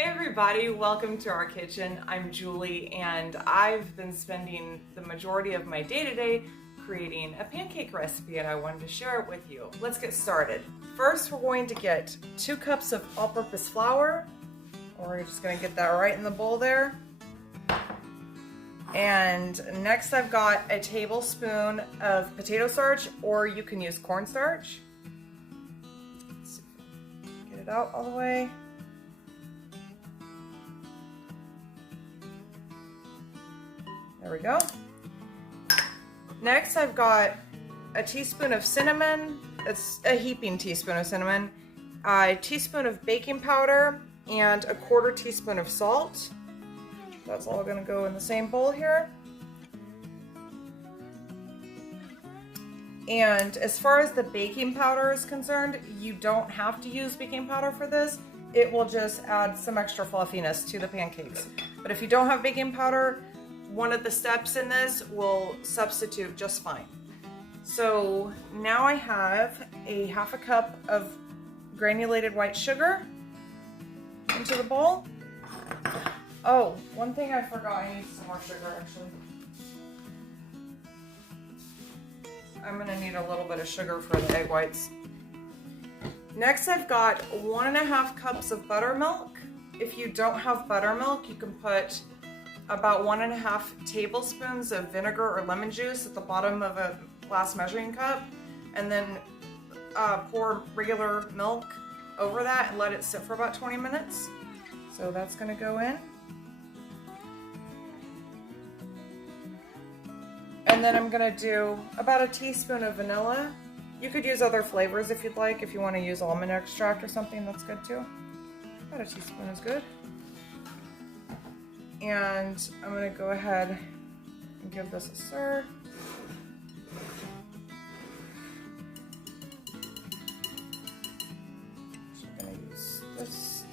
Hey everybody, welcome to our kitchen. I'm Julie and I've been spending the majority of my day-to-day creating a pancake recipe and I wanted to share it with you. Let's get started. First, we're going to get 2 cups of all-purpose flour. We're just going to get that right in the bowl there. And next I've got a tablespoon of potato starch, or you can use cornstarch. Get it out all the way. There we go. Next I've got a teaspoon of cinnamon. It's a heaping teaspoon of cinnamon, a teaspoon of baking powder, and a 1/4 teaspoon of salt. That's all gonna go in the same bowl here. And as far as the baking powder is concerned, you don't have to use baking powder for this. It will just add some extra fluffiness to the pancakes. But if you don't have baking powder, one of the steps in this will substitute just fine. So now I have a 1/2 cup of granulated white sugar into the bowl. Oh, one thing I forgot, I need some more sugar actually. I'm gonna need a little bit of sugar for the egg whites. Next I've got 1½ cups of buttermilk. If you don't have buttermilk, you can put about 1½ tablespoons of vinegar or lemon juice at the bottom of a glass measuring cup, and then pour regular milk over that and let it sit for about 20 minutes. So that's gonna go in. And then I'm gonna do about a teaspoon of vanilla. You could use other flavors if you'd like. If you want to use almond extract or something, that's good too. About a teaspoon is good. And I'm gonna go ahead and give this a stir. So I'm gonna use this.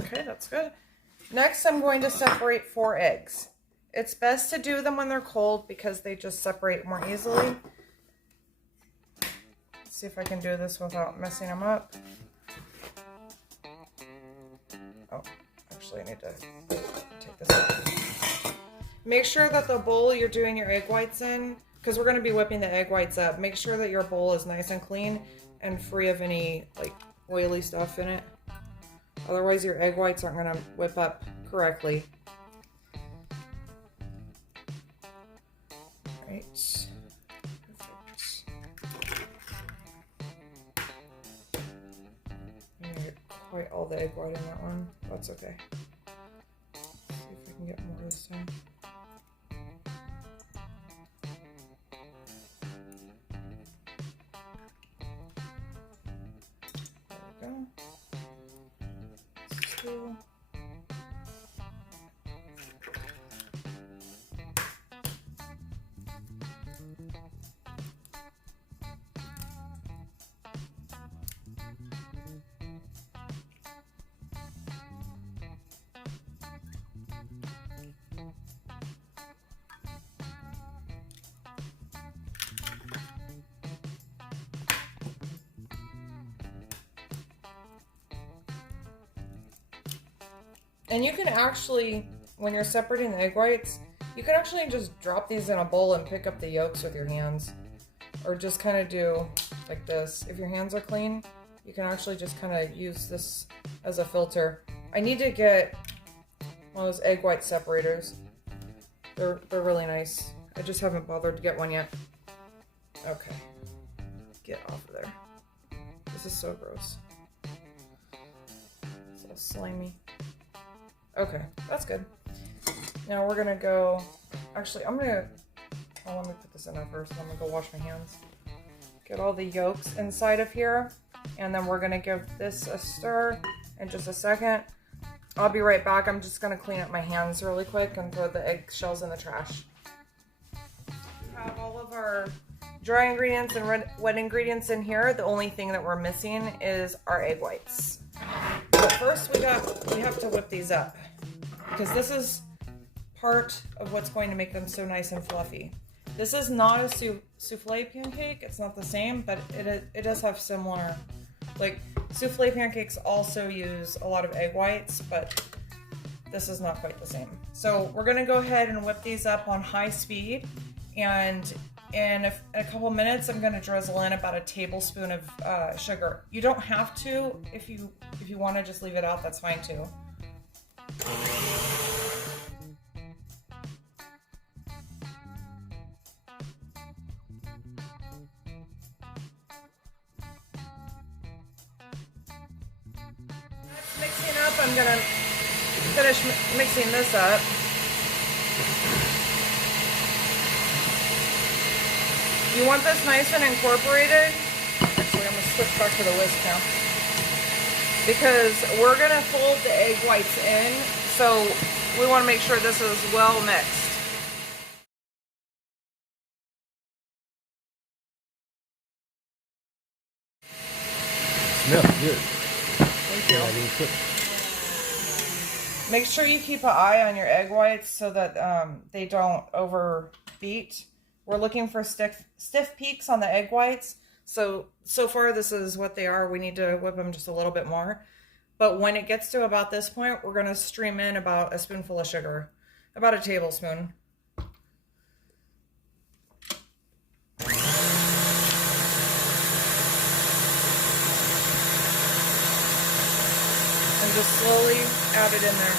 Okay, that's good. Next, I'm going to separate 4 eggs. It's best to do them when they're cold because they just separate more easily. Let's see if I can do this without messing them up. Oh, actually I need to take this out. Make sure that the bowl you're doing your egg whites in, because we're going to be whipping the egg whites up, make sure that your bowl is nice and clean and free of any like oily stuff in it. Otherwise your egg whites aren't going to whip up correctly. Right. Perfect. I'm gonna get quite all the egg white in that one. That's okay. Let's see if I can get more this time. There we go. Let's do. And you can actually, when you're separating the egg whites, you can actually just drop these in a bowl and pick up the yolks with your hands. Or just kind of do like this. If your hands are clean, you can actually just kind of use this as a filter. I need to get one of those egg white separators. They're really nice. I just haven't bothered to get one yet. Okay. Get off of there. This is so gross. So slimy. Okay, that's good. Now we're gonna go, actually let me put this in there first, and I'm gonna go wash my hands. Get all the yolks inside of here, and then we're gonna give this a stir in just a second. I'll be right back. I'm just gonna clean up my hands really quick and throw the eggshells in the trash. We have all of our dry ingredients and wet ingredients in here. The only thing that we're missing is our egg whites. But first we have to whip these up. because this is part of what's going to make them so nice and fluffy. This is not a souffle pancake. It's not the same, but it does have similar, like souffle pancakes also use a lot of egg whites, but this is not quite the same. So we're gonna go ahead and whip these up on high speed, and in a couple minutes, I'm gonna drizzle in about a tablespoon of sugar. You don't have to. If you want to just leave it out, that's fine too. Mixing up, I'm gonna finish mixing this up. You want this nice and incorporated. Actually, I'm gonna switch back to the whisk now, because we're gonna fold the egg whites in, so we want to make sure this is well mixed. Smells good. Thank you. Make sure you keep an eye on your egg whites so that they don't overbeat. We're looking for stiff peaks on the egg whites. So far this is what they are. We need to whip them just a little bit more. But when it gets to about this point, we're going to stream in about a spoonful of sugar. About a tablespoon. And just slowly add it in there.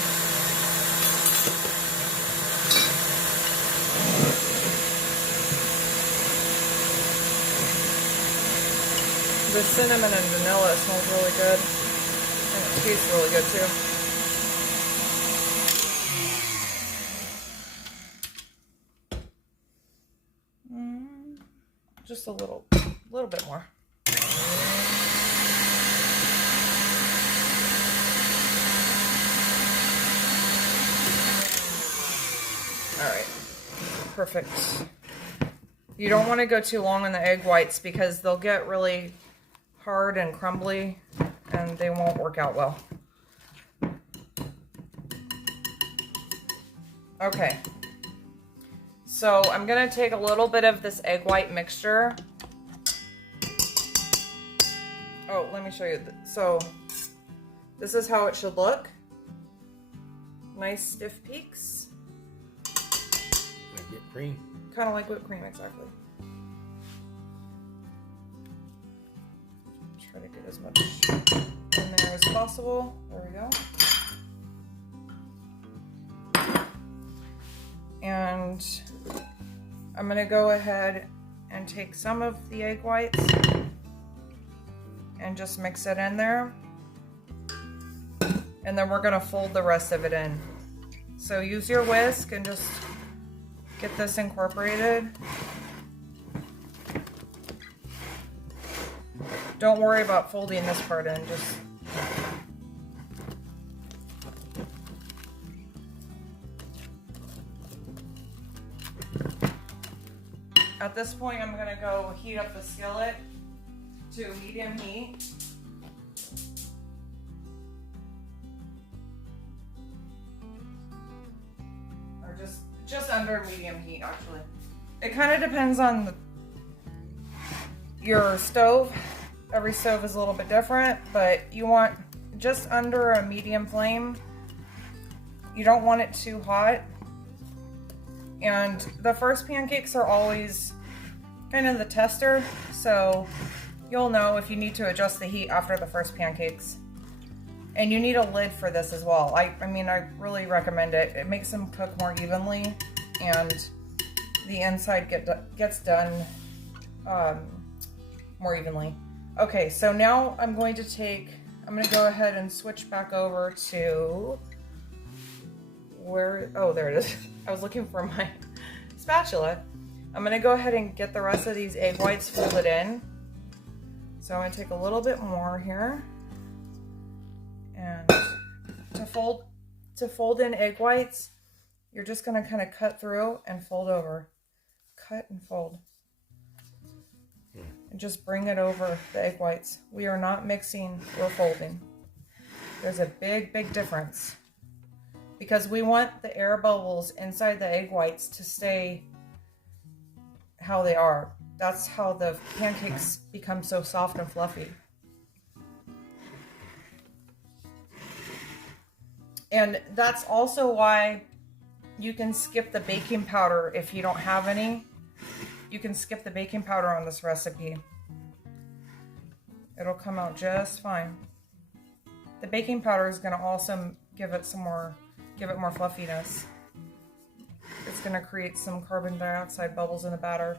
The cinnamon and vanilla smells really good, and it tastes really good too. Just a little bit more. All right, perfect. You don't want to go too long on the egg whites because they'll get really hard and crumbly and they won't work out well. Okay, so I'm gonna take a little bit of this egg white mixture. Oh, let me show you. So this is how it should look. Nice stiff peaks. Like whipped cream. Kind of like whipped cream, exactly. Try to get as much in there as possible. There we go. And I'm gonna go ahead and take some of the egg whites and just mix it in there. And then we're gonna fold the rest of it in. So use your whisk and just get this incorporated. Don't worry about folding this part in, just at this point I'm gonna go heat up the skillet to medium heat. Or just under medium heat actually. It kind of depends on your stove. Every stove is a little bit different, but you want just under a medium flame. You don't want it too hot. And the first pancakes are always kind of the tester, so you'll know if you need to adjust the heat after the first pancakes. And you need a lid for this as well. I mean, I really recommend it. It makes them cook more evenly, and the inside gets done more evenly. Okay, so now I'm going to go ahead and switch back over to where, oh, there it is. I was looking for my spatula. I'm gonna go ahead and get the rest of these egg whites folded in. So I'm gonna take a little bit more here. And to fold in egg whites, you're just gonna kind of cut through and fold over. Cut and fold. And just bring it over the egg whites. We are not mixing, we're folding. There's a big, big difference. because we want the air bubbles inside the egg whites to stay how they are. That's how the pancakes become so soft and fluffy. And that's also why you can skip the baking powder if you don't have any. You can skip the baking powder on this recipe. It'll come out just fine. The baking powder is going to also give it more fluffiness. It's going to create some carbon dioxide bubbles in the batter.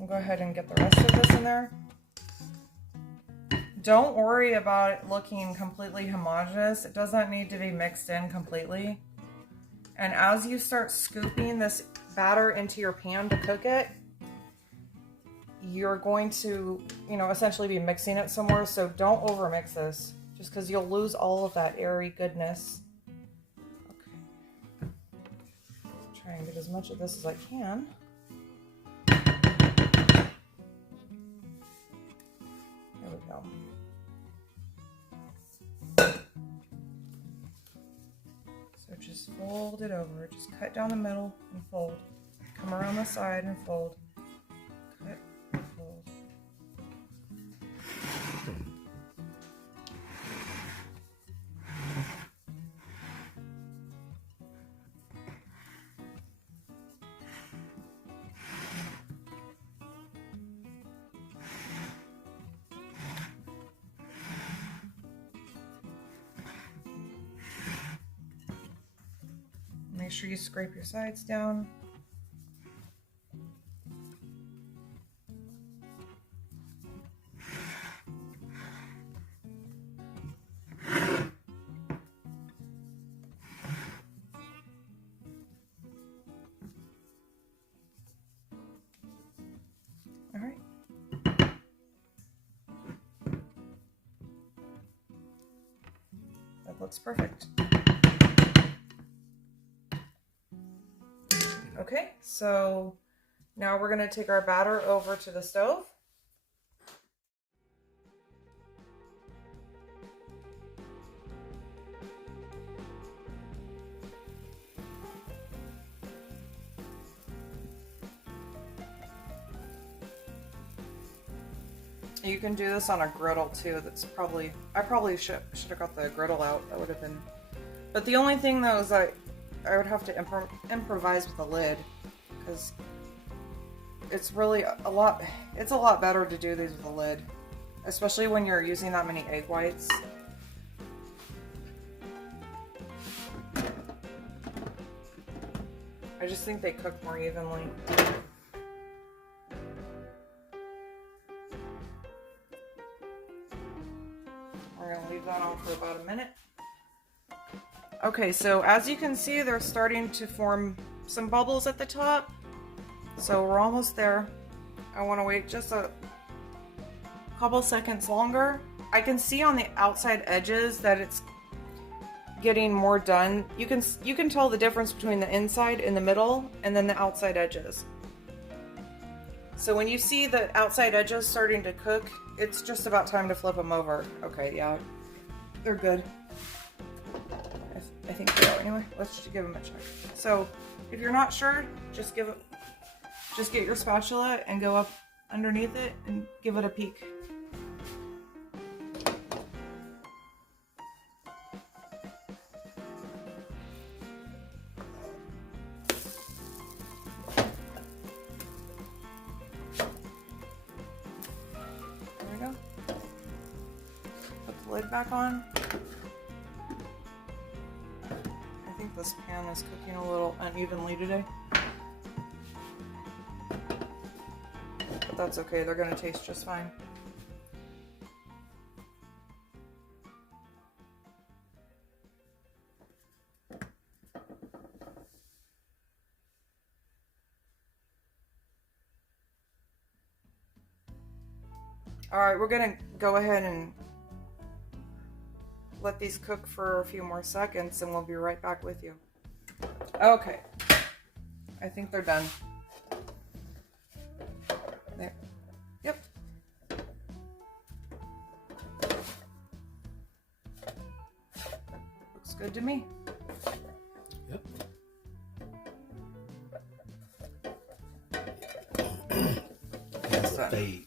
I'll go ahead and get the rest of this in there. Don't worry about it looking completely homogeneous. It doesn't need to be mixed in completely. And as you start scooping this batter into your pan to cook it, you're going to, essentially be mixing it somewhere. So don't overmix this, just because you'll lose all of that airy goodness. Okay. Try and get as much of this as I can. There we go. So just fold it over. Just cut down the middle and fold. Come around the side and fold. Cut and fold. Make sure you scrape your sides down. All right. That looks perfect. Okay, so now we're going to take our batter over to the stove. You can do this on a griddle too. I probably should have got the griddle out. That would have been, but the only thing though is I would have to improvise with the lid, because it's really it's a lot better to do these with a lid, especially when you're using that many egg whites. I just think they cook more evenly. We're gonna leave that on for about a minute. Okay, so as you can see, they're starting to form some bubbles at the top. So we're almost there. I want to wait just a couple seconds longer. I can see on the outside edges that it's getting more done. You can tell the difference between the inside and the middle, and then the outside edges. So when you see the outside edges starting to cook, it's just about time to flip them over. Okay, yeah, they're good. I think they are anyway. Let's just give them a check. So if you're not sure, just get your spatula and go up underneath it and give it a peek. There we go. Put the lid back on. I think this pan is cooking a little unevenly today. But that's okay, they're gonna taste just fine. Alright, we're gonna go ahead and let these cook for a few more seconds and we'll be right back with you. Okay, I think they're done. There. Yep. Looks good to me. done. fade.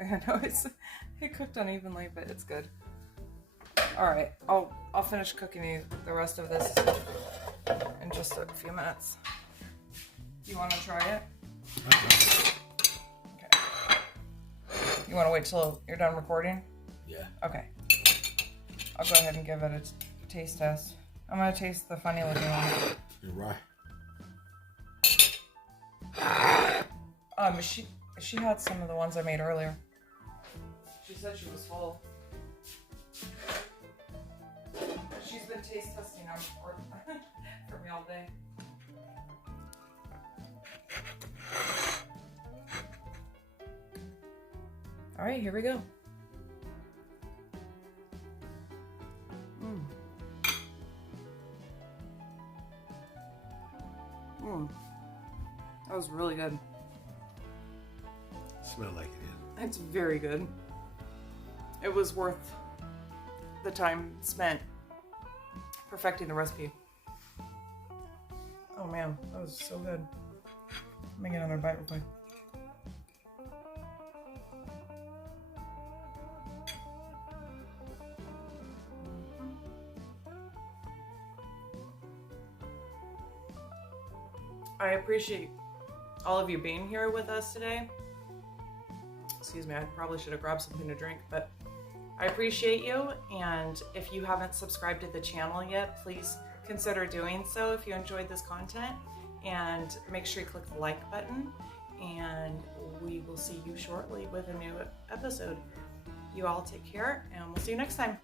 I know it cooked unevenly, but it's good. All right, I'll finish cooking the rest of this in just a few minutes. You want to try it? Okay. You want to wait till you're done recording? Yeah. Okay. I'll go ahead and give it a taste test. I'm gonna taste the funny looking one. You're right. She had some of the ones I made earlier. She said she was full. She's been taste testing them for me all day. All right, here we go. That was really good. Smell like it is. It's very good. It was worth the time spent perfecting the recipe. Oh man, that was so good. Let me get another bite real quick. I appreciate all of you being here with us today. Excuse me, I probably should have grabbed something to drink, but I appreciate you. And if you haven't subscribed to the channel yet, please consider doing so if you enjoyed this content. And make sure you click the like button. And we will see you shortly with a new episode. You all take care, and we'll see you next time.